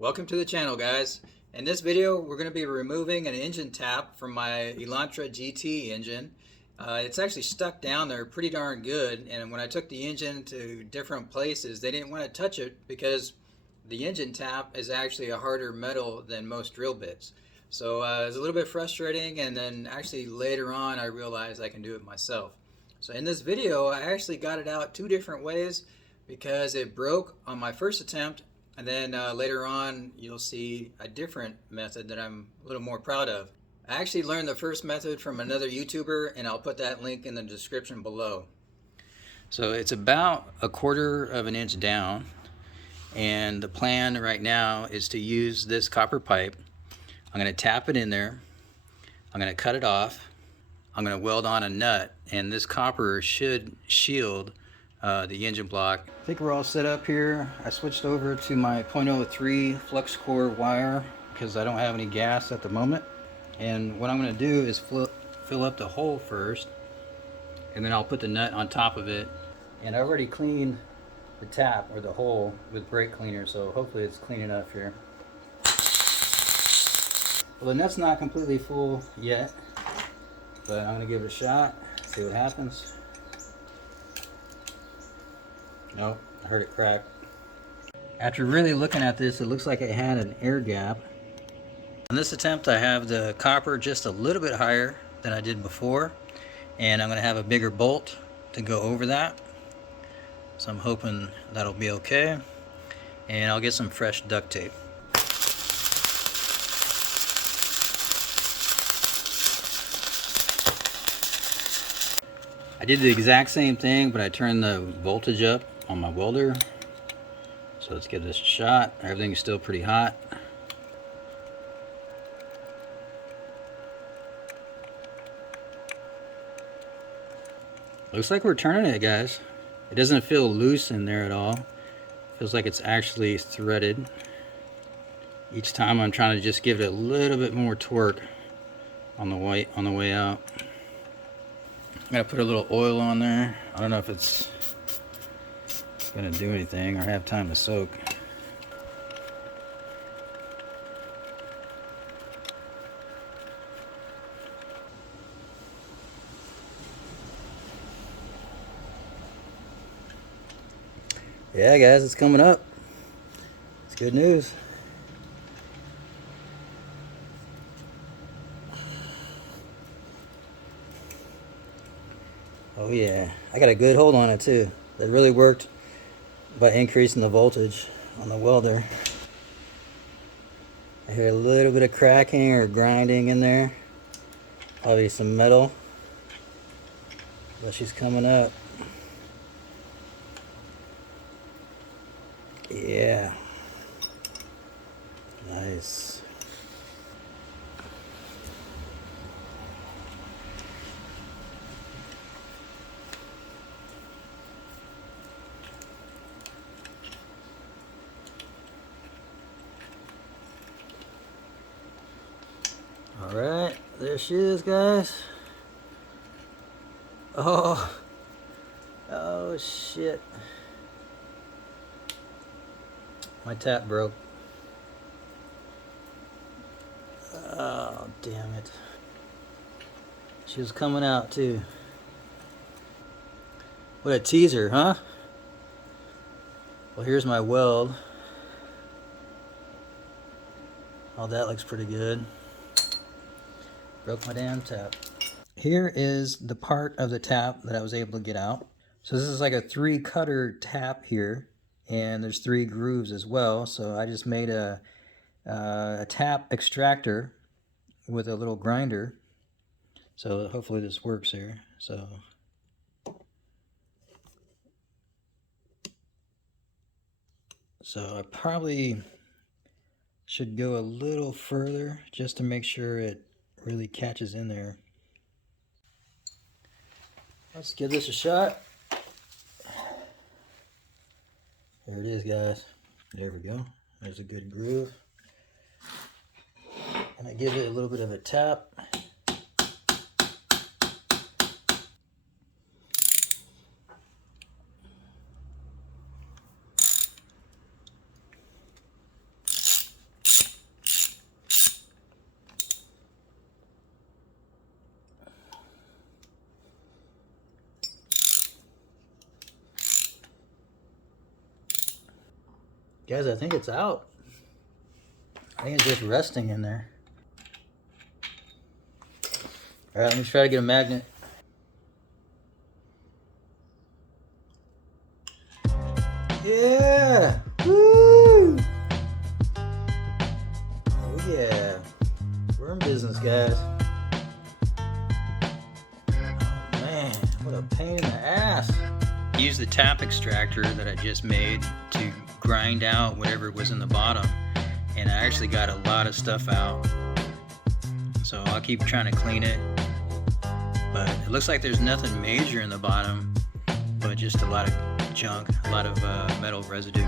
Welcome to the channel, guys. In this video we're going to be removing an engine tap from my Elantra GT engine. It's actually stuck down there pretty darn good, and when I took the engine to different places they didn't want to touch it because the engine tap is actually a harder metal than most drill bits. So it was a little bit frustrating, and then actually later on I realized I can do it myself. So in this video I actually got it out two different ways because it broke on my first attempt. And then later on, you'll see a different method that I'm a little more proud of. I actually learned the first method from another YouTuber, and I'll put that link in the description below. So it's about 1/4 of an inch down, and the plan right now is to use this copper pipe. I'm going to tap it in there. I'm going to cut it off. I'm going to weld on a nut, and this copper should shield the engine block. I think we're all set up here. I switched over to my 0.03 flux core wire because I don't have any gas at the moment. And what I'm going to do is fill up the hole first, and then I'll put the nut on top of it. And I already cleaned the tap or the hole with brake cleaner, so hopefully it's clean enough here. Well, the nut's not completely full yet, but I'm going to give it a shot, see what happens. Nope, I heard it crack. After really looking at this, it looks like it had an air gap. On this attempt, I have the copper just a little bit higher than I did before, and I'm going to have a bigger bolt to go over that. So I'm hoping that'll be okay. And I'll get some fresh duct tape. I did the exact same thing, but I turned the voltage up on my welder. So let's give this a shot. Everything's still pretty hot. Looks like we're turning it, guys. It doesn't feel loose in there at all. It feels like it's actually threaded. Each time I'm trying to just give it a little bit more torque on the way out. I'm gonna put a little oil on there. I don't know if it's gonna do anything or have time to soak. Yeah, guys, it's coming up. It's good news. Oh yeah, I got a good hold on it too. That really worked by increasing the voltage on the welder. I hear a little bit of cracking or grinding in there. Probably some metal. But she's coming up. Yeah. Nice. Alright, there she is, guys. Oh shit. My tap broke. Oh, damn it. She was coming out too. What a teaser, huh? Well, here's my weld. Oh, that looks pretty good. Broke my damn tap. Here is the part of the tap that I was able to get out. So this is like a 3-cutter tap here, and there's 3 grooves as well. So I just made a tap extractor with a little grinder. So hopefully this works here. So I probably should go a little further just to make sure it really catches in there. Let's give this a shot. There it is, guys. There we go. There's a good groove. And I give it a little bit of a tap. Guys, I think it's out. I think it's just resting in there. All right, let me try to get a magnet. Yeah! Woo! Oh yeah. We're in business, guys. Oh man, what a pain in the ass. Use the tap extractor that I just made to grind out whatever was in the bottom, and I actually got a lot of stuff out. So I'll keep trying to clean it, but it looks like there's nothing major in the bottom, but just a lot of junk, a lot of metal residue.